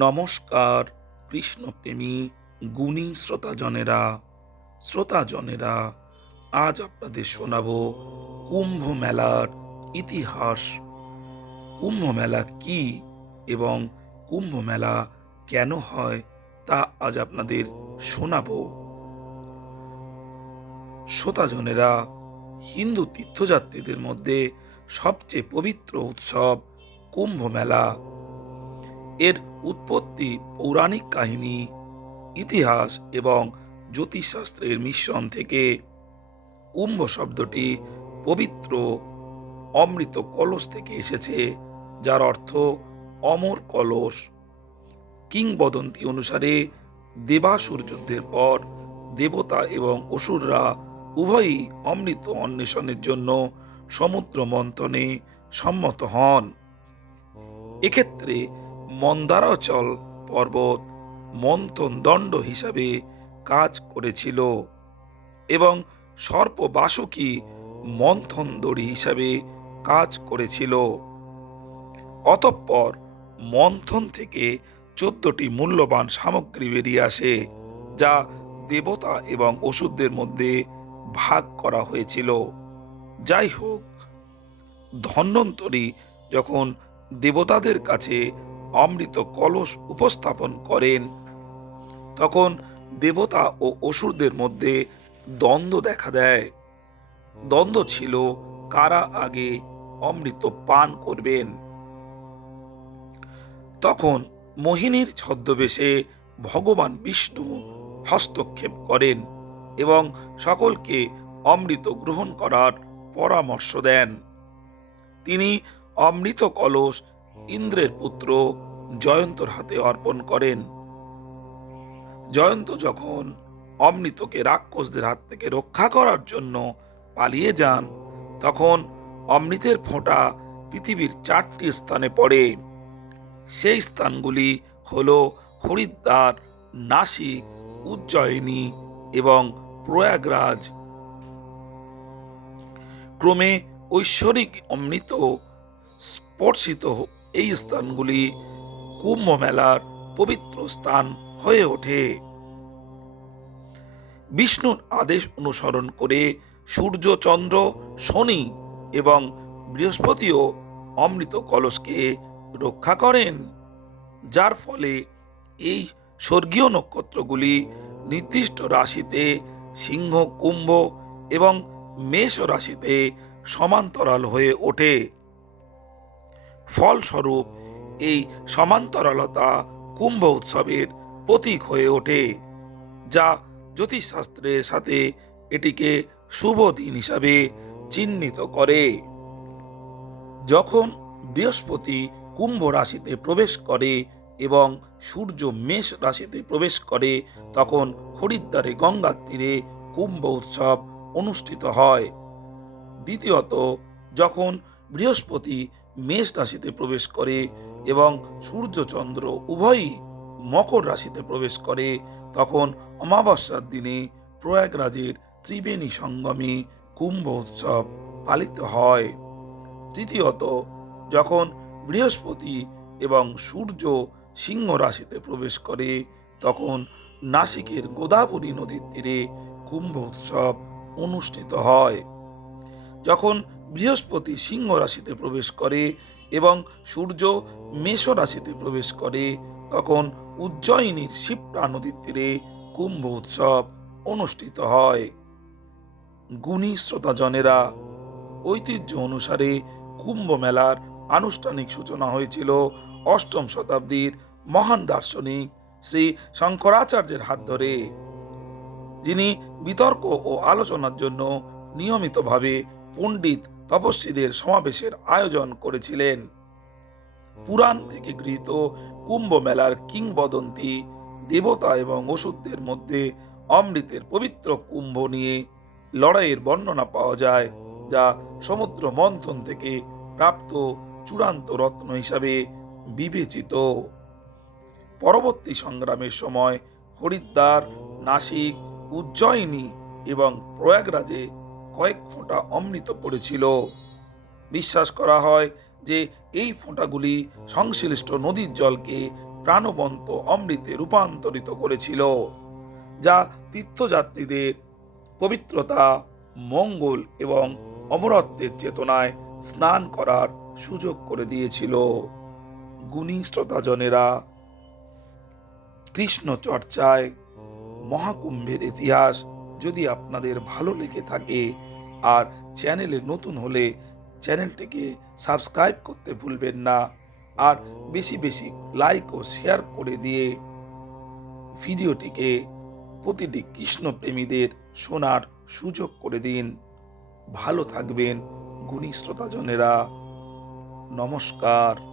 নমস্কার কৃষ্ণপ্রেমী গুণী শ্রোতাজনেরা, আজ আপনাদের শোনাব কুম্ভ মেলার ইতিহাস। কুম্ভ মেলা কি এবং কুম্ভ মেলা কেন হয় তা আজ আপনাদের শোনাব। শ্রোতাজনেরা, হিন্দু তীর্থযাত্রীদের মধ্যে সবচেয়ে পবিত্র উৎসব কুম্ভ মেলা। এর উৎপত্তি পৌরাণিক কাহিনী, ইতিহাস এবং জ্যোতিষশাস্ত্রের মিশ্রণ থেকে। কুম্ভ শব্দটি পবিত্র অমৃত কলস থেকে এসেছে, যার অর্থ অমর কলস। কিংবদন্তি অনুসারে দেবাসুর যুদ্ধের পর দেবতা এবং অসুররা উভয়ই অমৃত অন্বেষণের জন্য সমুদ্র মন্থনে সম্মত হন। এক্ষেত্রে মন্দারাচল পর্বত মন্থন দণ্ড হিসাবে কাজ করেছিল এবং সর্প বাসুকী মন্থন দড়ি হিসাবে কাজ করেছিল। অতঃপর মন্থন থেকে 14টি মূল্যবান সামগ্রী বেরিয়ে আসে, যা দেবতা এবং অসুরদের মধ্যে ভাগ করা হয়েছিল। যাই হোক, ধন্বন্তরী যখন দেবতাদের কাছে অমৃত কলস উপস্থাপন করেন, তখন দেবতা ও অসুরদের মধ্যে দ্বন্দ্ব দেখা দেয়। দ্বন্দ্ব ছিল কারা আগে অমৃত পান করবেন। তখন মোহিনীর ছদ্মবেশে ভগবান বিষ্ণু হস্তক্ষেপ করেন এবং সকলকে অমৃত গ্রহণ করার পরামর্শ দেন। তিনি অমৃত কলস ইন্দ্রের পুত্র জয়ন্তর হাতে অর্পণ করেন। জয়ন্ত যখন অমৃতকে রাক্ষসদের হাত থেকে রক্ষা করার জন্য পালিয়ে যান, তখন অমৃতের ফোঁটা পৃথিবীর 4টি স্থানে পড়ে। সেই স্থানগুলি হল হরিদ্বার, নাসিক, উজ্জয়িনী এবং প্রয়াগরাজ। ক্রমে ঐশ্বরিক অমৃত স্পর্শিত এই স্থানগুলি কুম্ভ মেলার পবিত্র স্থান হয়ে ওঠে। বিষ্ণুর আদেশ অনুসরণ করে সূর্য, চন্দ্র, শনি এবং বৃহস্পতিও অমৃত কলসকে রক্ষা করেন, যার ফলে এই স্বর্গীয় নক্ষত্রগুলি নির্দিষ্ট রাশিতে সিংহ, কুম্ভ এবং মেষ রাশিতে সমান্তরাল হয়ে ওঠে। ফলস্বরূপ এই সমান্তরালতা কুম্ভ উৎসবের প্রতীক হয়ে ওঠে, যা জ্যোতিষশাস্ত্রের সাথে এটিকে শুভ দিন হিসাবে চিহ্নিত করে। যখন বৃহস্পতি কুম্ভ রাশিতে প্রবেশ করে এবং সূর্য মেষ রাশিতে প্রবেশ করে, তখন হরিদ্বারে গঙ্গার তীরে কুম্ভ উৎসব অনুষ্ঠিত হয়। দ্বিতীয়ত, যখন বৃহস্পতি মেষ রাশিতে প্রবেশ করে এবং সূর্য চন্দ্র উভয়ই মকর রাশিতে প্রবেশ করে, তখন অমাবস্যার দিনে প্রয়াগরাজের ত্রিবেণী সঙ্গমে কুম্ভ উৎসব পালিত হয়। তৃতীয়ত, যখন বৃহস্পতি এবং সূর্য সিংহ রাশিতে প্রবেশ করে, তখন নাসিকের গোদাবরী নদীর তীরে কুম্ভ উৎসব অনুষ্ঠিত হয়। যখন বৃহস্পতি সিংহ রাশিতে প্রবেশ করে এবং সূর্য মেষ রাশিতে প্রবেশ করে, তখন উজ্জয়িনীর শিপ্রা নদীর তীরে কুম্ভ উৎসব অনুষ্ঠিত হয়। গুণী শ্রোতাজনেরা, ঐতিহ্য অনুসারে কুম্ভ মেলার আনুষ্ঠানিক সূচনা হয়েছিল 8ম শতাব্দীর মহান দার্শনিক শ্রী শঙ্করাচার্যের হাত ধরে, যিনি বিতর্ক ও আলোচনার জন্য নিয়মিতভাবে পণ্ডিত তপস্বীদের সমাবেশের আয়োজন করেছিলেন। পুরাণ থেকে গৃহীত কুম্ভ মেলার কিংবদন্তি দেবতা এবং অসুরদের মধ্যে অমৃতের পবিত্র কুম্ভ নিয়ে লড়াইয়ের বর্ণনা পাওয়া যায়, যা সমুদ্র মন্থন থেকে প্রাপ্ত চূড়ান্ত রত্ন হিসাবে বিবেচিত। পরবর্তী সংগ্রামের সময় হরিদ্বার, নাসিক, উজ্জয়িনী এবং প্রয়াগরাজে কয়েক ফোঁটা অমৃত পড়েছিল। বিশ্বাস করা হয় যে এই ফোঁটাগুলি সংশ্লিষ্ট নদীর জলকে প্রাণবন্ত অমৃতে রূপান্তরিত করেছিল, যা তীর্থযাত্রীদের পবিত্রতা, মঙ্গল এবং অমরত্বের চেতনায় স্নান করার সুযোগ করে দিয়েছিল। গুণী শ্রোতাজনেরা, কৃষ্ণ চর্চায় মহাকুম্ভের ইতিহাস যদি আপনাদের ভালো লেগে থাকে আর চ্যানেলে নতুন হলে চ্যানেলটিকে সাবস্ক্রাইব করতে ভুলবেন না, আর বেশি বেশি লাইক ও শেয়ার করে দিয়ে ভিডিওটিকে প্রতিটি কৃষ্ণপ্রেমীদের শোনার সুযোগ করে দিন। ভালো থাকবেন গুণী শ্রোতাজনেরা। নমস্কার।